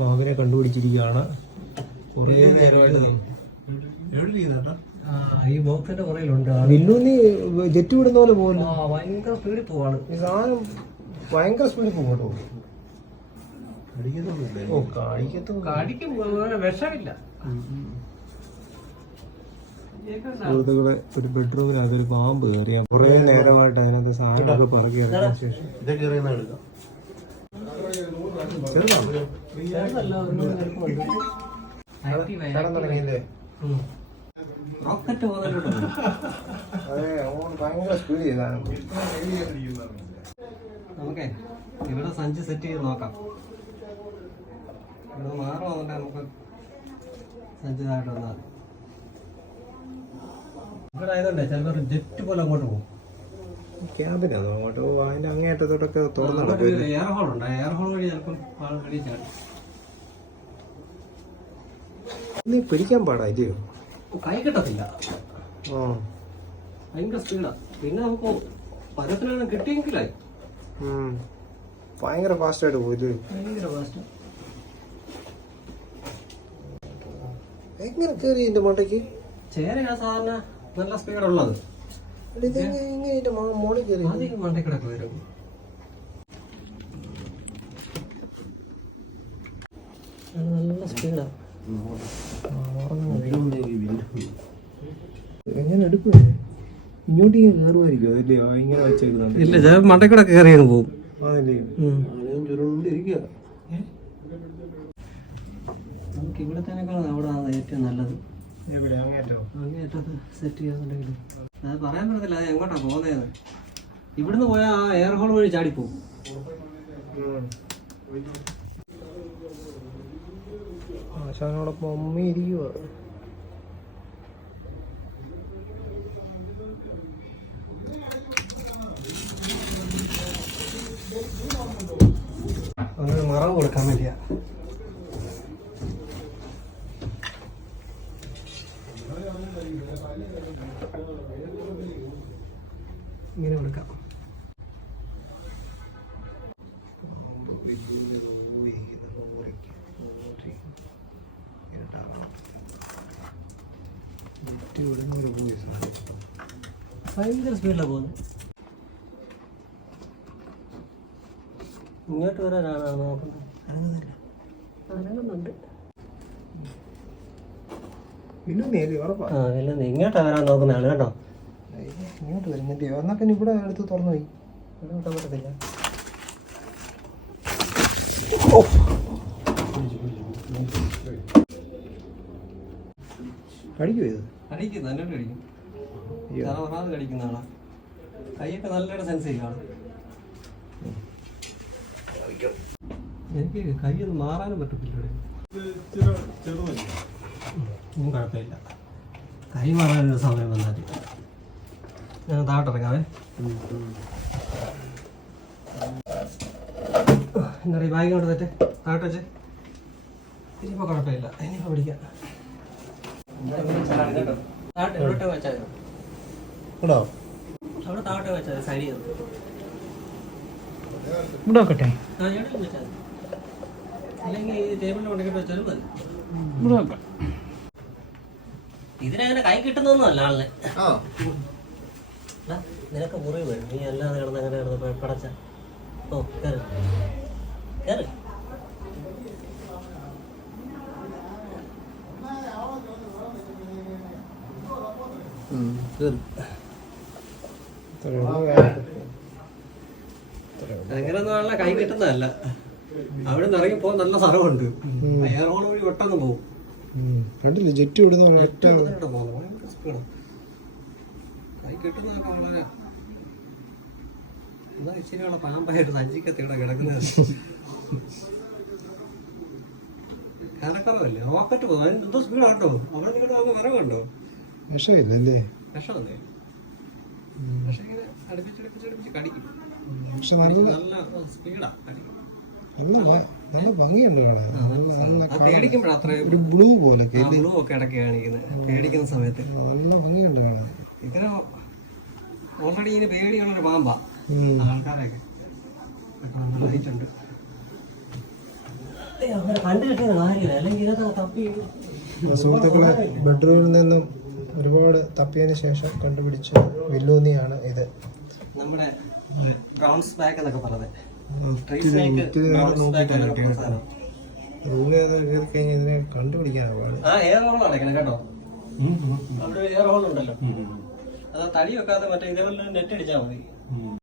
പാമ്പിനെ കണ്ടുപിടിച്ചിരിക്കുകയാണ്. കുറേ നേരമായിട്ട് ഈ ബോക്സിന്റെ പുറയിലുണ്ട്. വില്ലൂന്നി ജെറ്റ് വിടുന്ന പോലെ പോകുന്നു. ഭയങ്കര സ്പീഡിൽ പോവാണ് ഈ സാധനം. ഭയങ്കര സ്പീഡിൽ പോകട്ടോ. വിഷമില്ല. സുഹൃത്തുക്കളെ, ഒരു ബെഡ്റൂമിനകത്ത് ഒരു പാമ്പ് കയറിയാ കുറെ നേരമായിട്ട് അതിനകത്ത് സാധനമൊക്കെ പറക്കി ഇറങ്ങിയ ശേഷം ഭയങ്കര സ്പീഡ് ചെയ്താണ്. നമുക്കേ ഇവിടെ സഞ്ചി സെറ്റ് ചെയ്ത് നോക്കാം. ഇവിടെ മാറുവാന്നുണ്ടെ നമുക്ക് സഞ്ചിതായിട്ട് വന്നാൽ ഇവിടെ ആയതുകൊണ്ടേ ചിലപ്പോൾ ജെറ്റ് പോലെ അങ്ങോട്ട് പോകും. ക്യാബിനാണോ അങ്ങോട്ട് പോകും. അതിൻ്റെ അങ്ങേയറ്റത്തോട്ടൊക്കെ തുറന്നു എയർ ഹോളുണ്ട്. എയർ ഹോൾ വഴി ചിലപ്പം കഴിച്ചാണ്. നീ പിടിക്കാൻ പാടാ ഇല്ലയോ? കൈ കിട്ടത്തില്ല. ഭയങ്കര സ്പീഡാ. പിന്നെ നമുക്ക് പരത്തിലാണ് കിട്ടിയെങ്കിലായി. ഭയങ്കര ഫാസ്റ്റ് ആയിട്ട് പോയത്. ഭയങ്കര ഫാസ്റ്റ്. എങ്ങനെ കയറി ഇതിന്റെ മണ്ടയ്ക്ക്? ചേരയാ സാധാരണ നല്ല സ്പീഡുള്ളത്. മോളിൽ കയറി അധികം മണ്ടയ്ക്ക് കിടക്ക് വരും. നല്ല സ്പീഡാ. എങ്ങനെ എടുക്കും? ഇങ്ങോട്ട് കയറുമായിരിക്കും അതല്ലേ? ഇങ്ങനെ വെച്ചേക്കുന്നുണ്ട്. ഇല്ല, ചിലപ്പോൾ മണ്ടയ്ക്കൂടെ കയറിയാണ് പോകും. അതല്ലേ ചുരുണ്ടിരിക്കുക. നമുക്ക് ഇവിടെ തന്നെ അവിടെ ഏറ്റവും നല്ലത്. എവിടെ? അങ്ങേറ്റത്ത് സെറ്റ് ചെയ്യാന്നുണ്ടെങ്കിൽ അത് പറയാൻ പറ്റത്തില്ല. അത് എങ്ങോട്ടാ പോകുന്നതെന്ന്. ഇവിടുന്ന് പോയാൽ ആ എയർ ഹോൾ വഴി ചാടിപ്പോവും. ആശാനോടൊപ്പം അമ്മ ഇരിക്കുക. അങ്ങനെ മറവ് കൊടുക്കാൻ വേണ്ടിയാ. ഇങ്ങനെ കൊടുക്കാം. ഭയങ്കര സ്പീഡിലാണ് പോകുന്നത്. ഇങ്ങോട്ട് വരാനാണ് നോക്കുന്നത്. അനങ്ങുന്നുണ്ട്. ഇങ്ങോട്ടാ വരാൻ നോക്കുന്ന ആള് കേട്ടോ. ഇങ്ങോട്ട് വരുന്നില്ല. എന്നാ പിന്നെ ഇവിടെ അടുത്ത് തുറന്നു പോയി. ഇവിടെ വിട്ടാൻ പറ്റത്തില്ല. കടിക്കുമോ ഇത്? കടിക്കും, നല്ലോട്ട് കടിക്കും. വരാതെ കടിക്കുന്ന ആളാ. കൈയൊക്കെ നല്ലോണം സെൻസ് ചെയ്യാണ്. എനിക്ക് കൈയൊന്നും മാറാനും പറ്റത്തില്ല. ഒന്നും കുഴപ്പമില്ല. കൈ മാറാനൊരു സമയം വന്നാൽ ഞാൻ താഴോട്ടിറങ്ങാവേ. എന്താ പറയുക, ബാഗ് കൊണ്ട് തെറ്റ് താഴോട്ട് വെച്ച്. ഇനിയിപ്പോൾ കുഴപ്പമില്ല. ഇനിയിപ്പോൾ പിടിക്കാം. ഇവിടെ വെച്ചാൽ അവിടെ താഴോട്ട് വെച്ചാൽ സൈഡ് ചെയ്തു. ഇവിടെ വെക്കട്ടെ? ആ, എവിടെ വെച്ചാൽ അല്ലെങ്കിൽ ടേബിളിൽ കൊണ്ടിട്ട് വെച്ചാലും മതി. ഇവിടെ വെക്കാം. ഇതിനങ്ങനെ കൈ കിട്ടുന്നൊന്നും അല്ല ആളിനെ. നിനക്ക് മുറിവ് വരും. നീ അല്ലാതെ കിടന്ന് അങ്ങനെ കിടന്ന് പടച്ച. ഓ, കയറി കയറി. അങ്ങനെയൊന്നും ആളെ കൈ കിട്ടുന്നതല്ല. അവിടെ നിന്ന് ഇറങ്ങിപ്പോ നല്ല സ്ഥലമുണ്ട്. എയർ ഹോൾ വഴി പെട്ടെന്ന് പോകും. കണ്ടില്ല ജെറ്റ് വിടുന്ന കൈ കിട്ടുന്നതൊക്കെ വളരെ അതാ ഇച്ചിരിയുള്ള പാമ്പായിട്ട് സഞ്ചിക്കത്തിവിടെ കിടക്കുന്നത്. കറക്കറവല്ലേ, റോക്കറ്റ് പോകും. അതിന് എന്തോ സ്പീഡാട്ടോ. അവിടെ നിങ്ങളുടെ ആകുമ്പോൾ മരമുണ്ടോ? വിഷമില്ലല്ലേ? വിഷമല്ലേ? പക്ഷെ ഇങ്ങനെ അടുപ്പിച്ചടുപ്പിച്ചടുപ്പിച്ച് കടിക്കും. പക്ഷെ നല്ല സ്പീഡാ കടിക്കും. നല്ല ഭംഗിയുണ്ട് കാണാൻ. പേടിക്കുമ്പോഴാ അത്ര ഒരു ബ്ലൂ പോലെ ബ്ലൂ ഒക്കെ ഇടയ്ക്ക് കാണിക്കുന്നത്. പേടിക്കുന്ന സമയത്ത് നല്ല ഭംഗിയുണ്ട് കാണാൻ. ഇങ്ങനെ ഓൾറെഡി ഇതിന് പേടിയുള്ളൊരു പാമ്പാ. ആൾക്കാരൊക്കെ ലൈറ്റുണ്ട്. അങ്ങനെ കണ്ടു കിട്ടിയത് കാര്യമില്ല, അല്ലെങ്കിൽ ഇതൊക്കെ തപ്പി. സുഹൃത്തുക്കളെ, ബെഡ്റൂമിൽ നിന്നും ഒരുപാട് തപ്പിയതിന് ശേഷം കണ്ടുപിടിച്ച വില്ലൂന്നിയാണ് ഇത്. നമ്മുടെ ബ്രൗൺസ് ബാക്ക് എന്നൊക്കെ പറഞ്ഞത്. റൂമിൽ കയറി കഴിഞ്ഞാൽ ഇതിനെ കണ്ടുപിടിക്കാനാണ്. ആ എയർ ഹോൾ അടയ്ക്കണം കേട്ടോ. അവിടെ എയർ ഹോൾ ഉണ്ടല്ലോ, അത് തടി വെക്കാതെ മറ്റേ ഇതേപോലെ നെറ്റ് അടിച്ചാൽ മതി.